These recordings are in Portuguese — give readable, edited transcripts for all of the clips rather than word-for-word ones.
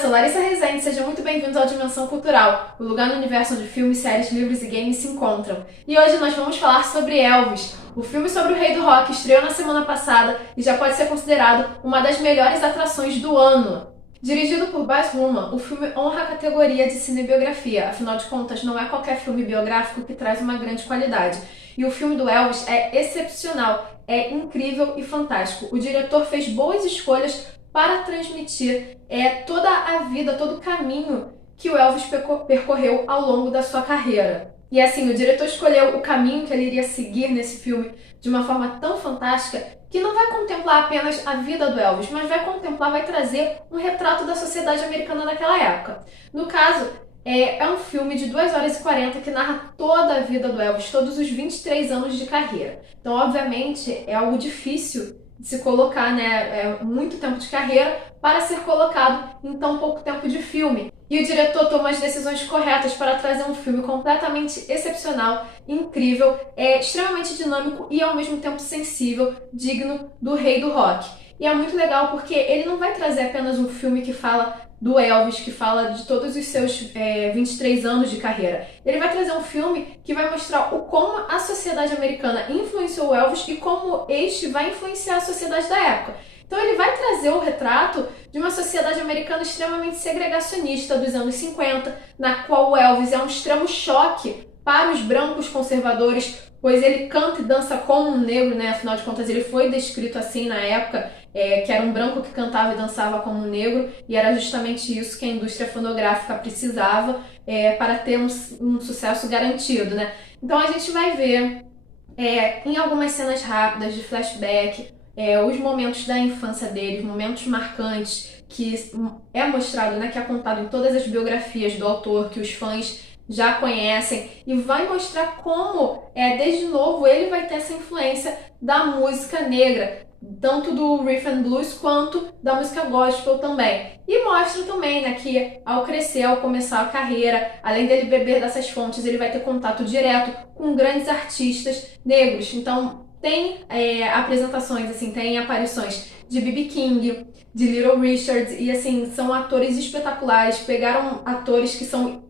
sou Larissa Rezende, sejam muito bem-vindos ao Dimensão Cultural, o lugar no universo onde filmes, séries, livros e games se encontram. E hoje nós vamos falar sobre Elvis, o filme sobre o rei do rock estreou na semana passada e já pode ser considerado uma das melhores atrações do ano. Dirigido por Baz Luhrmann, o filme honra a categoria de cinebiografia, afinal de contas não é qualquer filme biográfico que traz uma grande qualidade. E o filme do Elvis é excepcional, é incrível e fantástico. O diretor fez boas escolhas para transmitir toda a vida, todo o caminho que o Elvis percorreu ao longo da sua carreira. E assim, o diretor escolheu o caminho que ele iria seguir nesse filme de uma forma tão fantástica que não vai contemplar apenas a vida do Elvis, mas vai trazer um retrato da sociedade americana naquela época. No caso, é um filme de 2 horas e 40 que narra toda a vida do Elvis, todos os 23 anos de carreira. Então, obviamente, é algo difícil de se colocar, né? É muito tempo de carreira para ser colocado em tão pouco tempo de filme. E o diretor toma as decisões corretas para trazer um filme completamente excepcional, incrível, extremamente dinâmico e ao mesmo tempo sensível, digno do rei do rock. E é muito legal porque ele não vai trazer apenas um filme que fala do Elvis, que fala de todos os seus 23 anos de carreira. Ele vai trazer um filme que vai mostrar o como a sociedade americana influenciou o Elvis e como este vai influenciar a sociedade da época. Então ele vai trazer o retrato de uma sociedade americana extremamente segregacionista dos anos 50, na qual o Elvis é um extremo choque para os brancos conservadores, pois ele canta e dança como um negro, né? Afinal de contas ele foi descrito assim na época, que era um branco que cantava e dançava como um negro, e era justamente isso que a indústria fonográfica precisava para ter um sucesso garantido, né? Então a gente vai ver em algumas cenas rápidas de flashback, os momentos da infância dele, momentos marcantes que é mostrado, né, que é contado em todas as biografias do autor, que os fãs já conhecem, e vai mostrar como, desde novo, ele vai ter essa influência da música negra, tanto do rhythm and blues quanto da música gospel também. E mostra também, né, que ao crescer, ao começar a carreira, além dele beber dessas fontes, ele vai ter contato direto com grandes artistas negros. Então, tem apresentações, assim, tem aparições de B.B. King, de Little Richard, e assim, são atores espetaculares, pegaram atores que são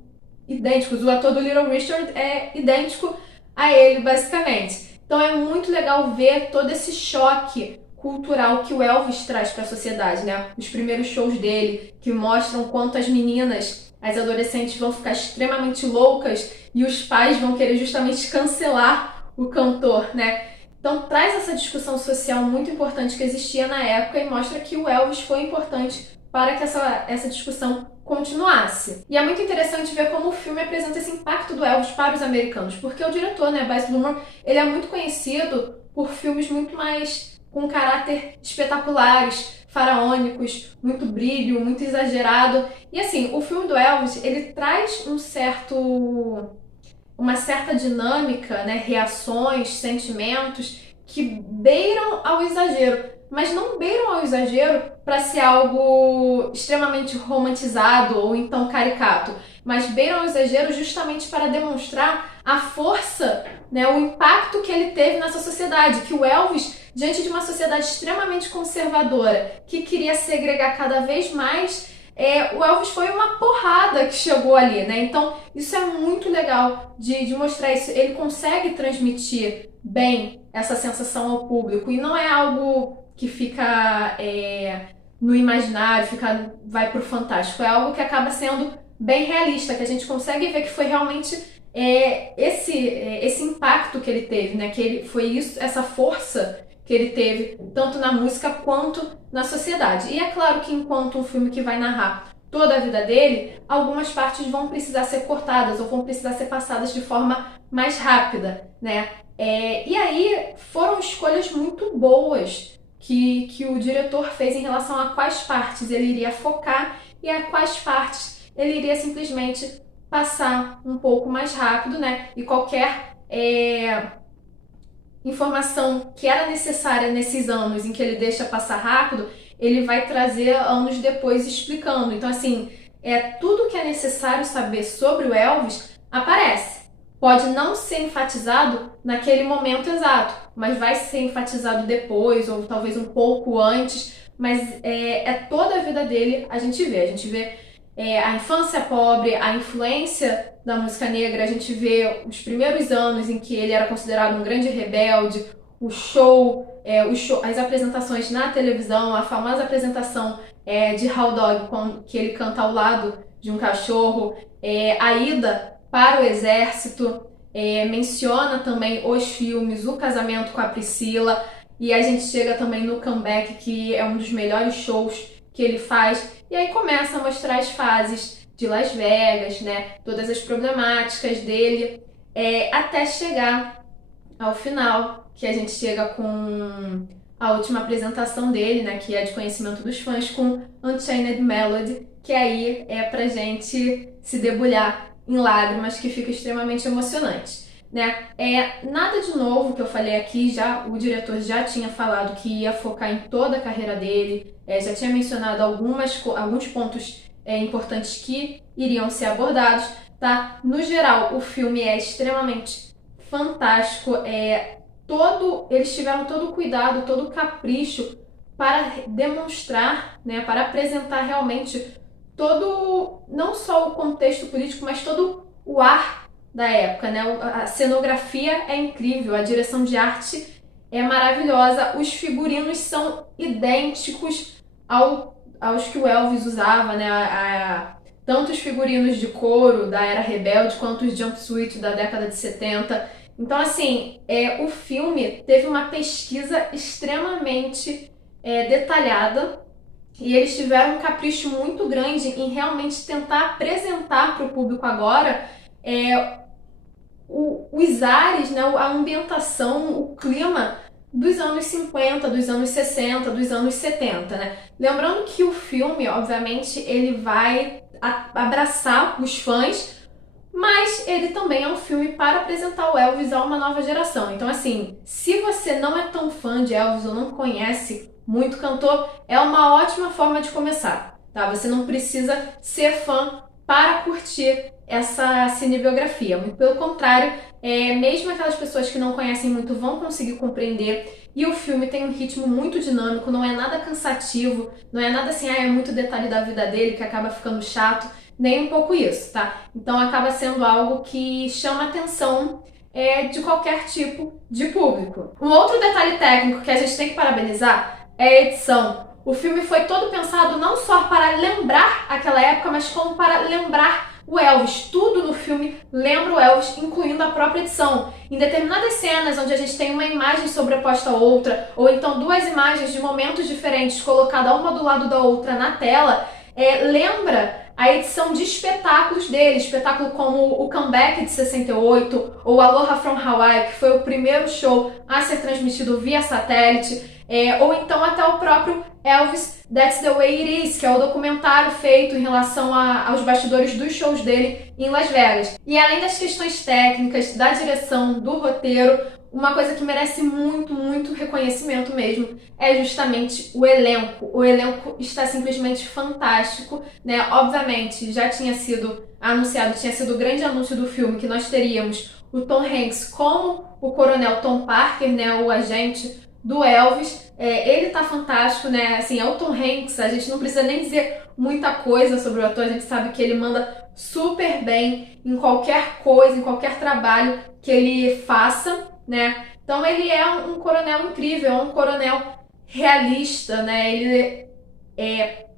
idênticos, o ator do Little Richard é idêntico a ele, basicamente. Então é muito legal ver todo esse choque cultural que o Elvis traz para a sociedade, né? Os primeiros shows dele, que mostram quanto as meninas, as adolescentes vão ficar extremamente loucas e os pais vão querer justamente cancelar o cantor, né? Então traz essa discussão social muito importante que existia na época e mostra que o Elvis foi importante para que essa discussão continuasse. E é muito interessante ver como o filme apresenta esse impacto do Elvis para os americanos, porque o diretor, né, Baz Luhrmann, ele é muito conhecido por filmes muito mais com caráter espetaculares, faraônicos, muito brilho, muito exagerado. E assim, o filme do Elvis, ele traz uma certa dinâmica, né, reações, sentimentos que beiram ao exagero, mas não beiram ao exagero para ser algo extremamente romantizado ou então caricato, mas beiram ao exagero justamente para demonstrar a força, né, o impacto que ele teve nessa sociedade, que o Elvis, diante de uma sociedade extremamente conservadora, que queria segregar cada vez mais, o Elvis foi uma porrada que chegou ali, né? Então, isso é muito legal de mostrar isso. Ele consegue transmitir bem essa sensação ao público e não é algo que fica no imaginário, vai pro fantástico. É algo que acaba sendo bem realista, que a gente consegue ver que foi realmente esse impacto que ele teve, né? Que foi isso, essa força que ele teve, tanto na música quanto na sociedade. E é claro que enquanto um filme que vai narrar toda a vida dele, algumas partes vão precisar ser cortadas ou vão precisar ser passadas de forma mais rápida, né? E aí foram escolhas muito boas que o diretor fez em relação a quais partes ele iria focar e a quais partes ele iria simplesmente passar um pouco mais rápido, né? E qualquer informação que era necessária nesses anos em que ele deixa passar rápido, ele vai trazer anos depois explicando. Então, assim, tudo que é necessário saber sobre o Elvis aparece. Pode não ser enfatizado naquele momento exato, mas vai ser enfatizado depois ou talvez um pouco antes. mas é toda a vida dele a gente vê. A gente vê a infância pobre, a influência da música negra, a gente vê os primeiros anos em que ele era considerado um grande rebelde, as apresentações na televisão, a famosa apresentação de Hot Dog, que ele canta ao lado de um cachorro, a ida para o exército, menciona também os filmes, o casamento com a Priscila, e a gente chega também no Comeback, que é um dos melhores shows que ele faz, e aí começa a mostrar as fases de Las Vegas, né? Todas as problemáticas dele, até chegar ao final, que a gente chega com a última apresentação dele, né? Que é de conhecimento dos fãs, com Unchained Melody, que aí é pra gente se debulhar em lágrimas, que fica extremamente emocionante. Né? Nada de novo que eu falei aqui, o diretor já tinha falado que ia focar em toda a carreira dele, já tinha mencionado alguns pontos importantes que iriam ser abordados, tá? No geral, o filme é extremamente fantástico, eles tiveram todo o cuidado, todo o capricho para demonstrar, né, para apresentar realmente não só o contexto político, mas todo o ar da época, né? A cenografia é incrível, a direção de arte é maravilhosa, os figurinos são idênticos aos que o Elvis usava, né? Tanto os figurinos de couro da era rebelde, quanto os jumpsuits da década de 70. Então, assim, o filme teve uma pesquisa extremamente detalhada, e eles tiveram um capricho muito grande em realmente tentar apresentar para o público agora os ares, né, a ambientação, o clima dos anos 50, dos anos 60, dos anos 70, né? Lembrando que o filme, obviamente, ele vai abraçar os fãs, mas ele também é um filme para apresentar o Elvis a uma nova geração. Então, assim, se você não é tão fã de Elvis ou não conhece muito cantor, é uma ótima forma de começar, tá? Você não precisa ser fã para curtir essa cinebiografia. Muito pelo contrário, mesmo aquelas pessoas que não conhecem muito vão conseguir compreender. E o filme tem um ritmo muito dinâmico, não é nada cansativo, não é nada assim, é muito detalhe da vida dele que acaba ficando chato, nem um pouco isso, tá? Então acaba sendo algo que chama atenção de qualquer tipo de público. Um outro detalhe técnico que a gente tem que parabenizar é a edição. O filme foi todo pensado não só para lembrar aquela época, mas como para lembrar o Elvis. Tudo no filme lembra o Elvis, incluindo a própria edição. Em determinadas cenas onde a gente tem uma imagem sobreposta a outra, ou então duas imagens de momentos diferentes colocadas uma do lado da outra na tela, lembra a edição de espetáculos dele, espetáculo como o Comeback de 68, ou Aloha from Hawaii, que foi o primeiro show a ser transmitido via satélite, ou então até o próprio Elvis, That's the Way It Is, que é o documentário feito em relação aos bastidores dos shows dele em Las Vegas. E além das questões técnicas, da direção, do roteiro, uma coisa que merece muito, muito reconhecimento mesmo é justamente o elenco. O elenco está simplesmente fantástico, né? Obviamente, já tinha sido anunciado, tinha sido o grande anúncio do filme que nós teríamos o Tom Hanks como o Coronel Tom Parker, né? O agente do Elvis. Ele tá fantástico, né? Assim, é o Tom Hanks, a gente não precisa nem dizer muita coisa sobre o ator, a gente sabe que ele manda super bem em qualquer coisa, em qualquer trabalho que ele faça, né? Então ele é um coronel incrível, é um coronel realista, né? Ele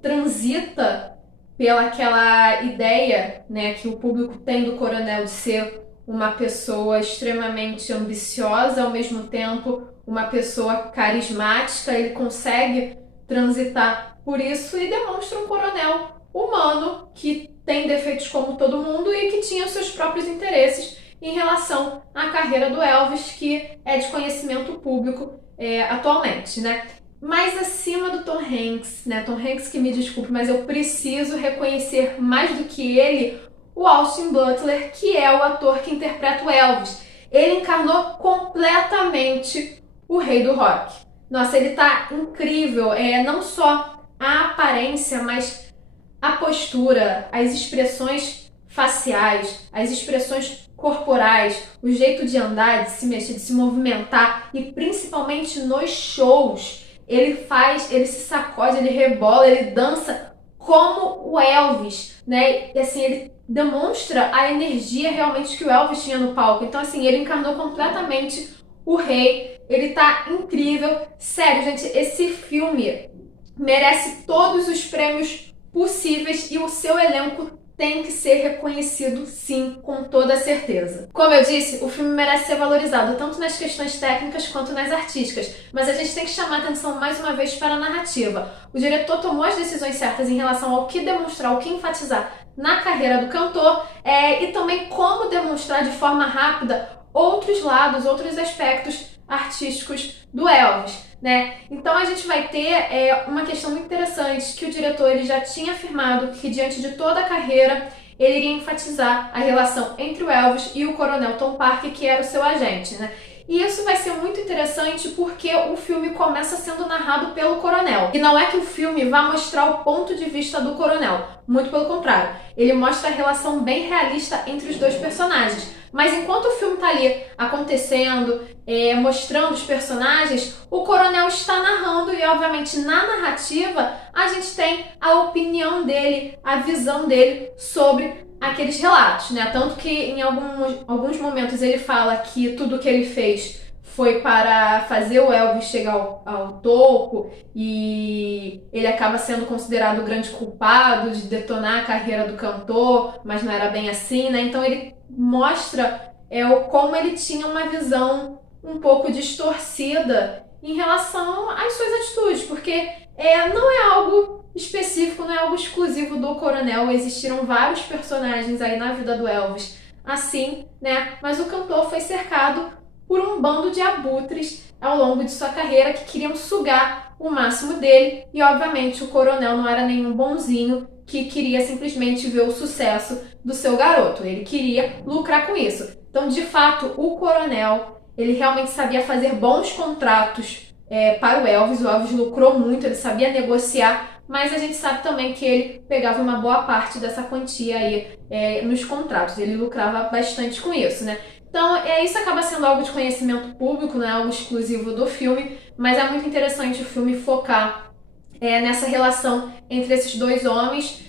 transita pela aquela ideia, né, que o público tem do coronel de ser uma pessoa extremamente ambiciosa, ao mesmo tempo uma pessoa carismática. Ele consegue transitar por isso e demonstra um coronel humano que tem defeitos como todo mundo e que tinha seus próprios interesses em relação à carreira do Elvis, que é de conhecimento público atualmente, né? Mas acima do Tom Hanks, né? Tom Hanks, que me desculpe, mas eu preciso reconhecer mais do que ele o Austin Butler, que é o ator que interpreta o Elvis. Ele encarnou completamente o rei do rock. Nossa, ele tá incrível. Não só a aparência, mas a postura, as expressões faciais, as expressões corporais, o jeito de andar, de se mexer, de se movimentar, e principalmente nos shows. ele se sacode, ele rebola, ele dança como o Elvis, né? E assim, ele demonstra a energia realmente que o Elvis tinha no palco. Então assim, ele encarnou completamente o rei. Ele tá incrível. Sério, gente, esse filme merece todos os prêmios possíveis e o seu elenco tem que ser reconhecido, sim, com toda certeza. Como eu disse, o filme merece ser valorizado tanto nas questões técnicas quanto nas artísticas, mas a gente tem que chamar a atenção mais uma vez para a narrativa. O diretor tomou as decisões certas em relação ao que demonstrar, o que enfatizar na carreira do cantor e também como demonstrar de forma rápida outros lados, outros aspectos artísticos do Elvis, né? Então a gente vai ter uma questão muito interessante, que o diretor ele já tinha afirmado que diante de toda a carreira ele iria enfatizar a relação entre o Elvis e o Coronel Tom Parker, que era o seu agente, né? E isso vai ser muito interessante porque o filme começa sendo narrado pelo Coronel. E não é que o filme vá mostrar o ponto de vista do Coronel, muito pelo contrário. Ele mostra a relação bem realista entre os dois personagens. Mas enquanto o filme tá ali acontecendo, mostrando os personagens, o Coronel está narrando e, obviamente, na narrativa, a gente tem a opinião dele, a visão dele sobre aqueles relatos, né? Tanto que em alguns momentos ele fala que tudo que ele fez foi para fazer o Elvis chegar ao topo e ele acaba sendo considerado o grande culpado de detonar a carreira do cantor, mas não era bem assim, né? Então ele mostra como ele tinha uma visão um pouco distorcida em relação às suas atitudes, porque não é algo específico, não é algo exclusivo do Coronel. Existiram vários personagens aí na vida do Elvis assim, né? Mas o cantor foi cercado por um bando de abutres ao longo de sua carreira que queriam sugar o máximo dele e, obviamente, o Coronel não era nenhum bonzinho que queria simplesmente ver o sucesso do seu garoto. Ele queria lucrar com isso. Então, de fato, o Coronel, ele realmente sabia fazer bons contratos para o Elvis lucrou muito, ele sabia negociar, mas a gente sabe também que ele pegava uma boa parte dessa quantia aí nos contratos, ele lucrava bastante com isso, né? Então, isso acaba sendo algo de conhecimento público, não é algo exclusivo do filme, mas é muito interessante o filme focar nessa relação entre esses dois homens,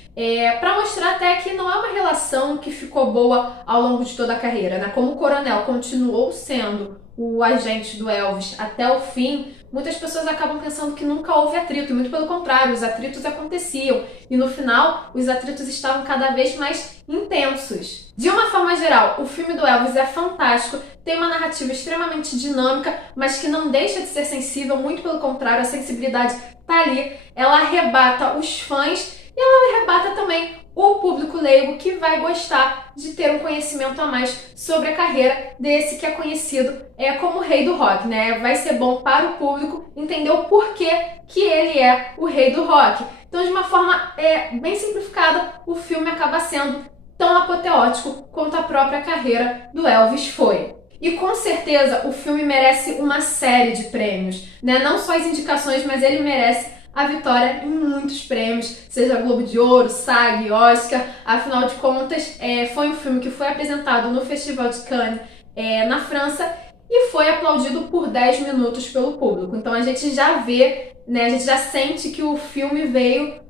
para mostrar até que não é uma relação que ficou boa ao longo de toda a carreira, né? Como o Coronel continuou sendo o agente do Elvis até o fim, muitas pessoas acabam pensando que nunca houve atrito, e muito pelo contrário, os atritos aconteciam, e no final os atritos estavam cada vez mais intensos. De uma forma geral, o filme do Elvis é fantástico, tem uma narrativa extremamente dinâmica, mas que não deixa de ser sensível, muito pelo contrário, a sensibilidade tá ali, ela arrebata os fãs e ela arrebata também o público leigo que vai gostar de ter um conhecimento a mais sobre a carreira desse que é conhecido como o rei do rock, né? Vai ser bom para o público entender o porquê que ele é o rei do rock. Então, de uma forma bem simplificada, o filme acaba sendo tão apoteótico quanto a própria carreira do Elvis foi. E com certeza o filme merece uma série de prêmios, né? Não só as indicações, mas ele merece a vitória em muitos prêmios, seja Globo de Ouro, SAG, Oscar. Afinal de contas, foi um filme que foi apresentado no Festival de Cannes, na França, e foi aplaudido por 10 minutos pelo público. Então a gente já vê, né, a gente já sente que o filme veio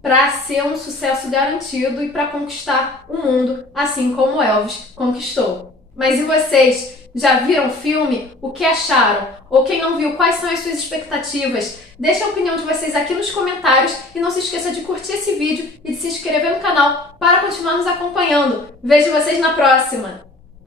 para ser um sucesso garantido e para conquistar o mundo, assim como Elvis conquistou. Mas e vocês? Já viram o filme? O que acharam? Ou quem não viu, quais são as suas expectativas? Deixe a opinião de vocês aqui nos comentários e não se esqueça de curtir esse vídeo e de se inscrever no canal para continuar nos acompanhando. Vejo vocês na próxima!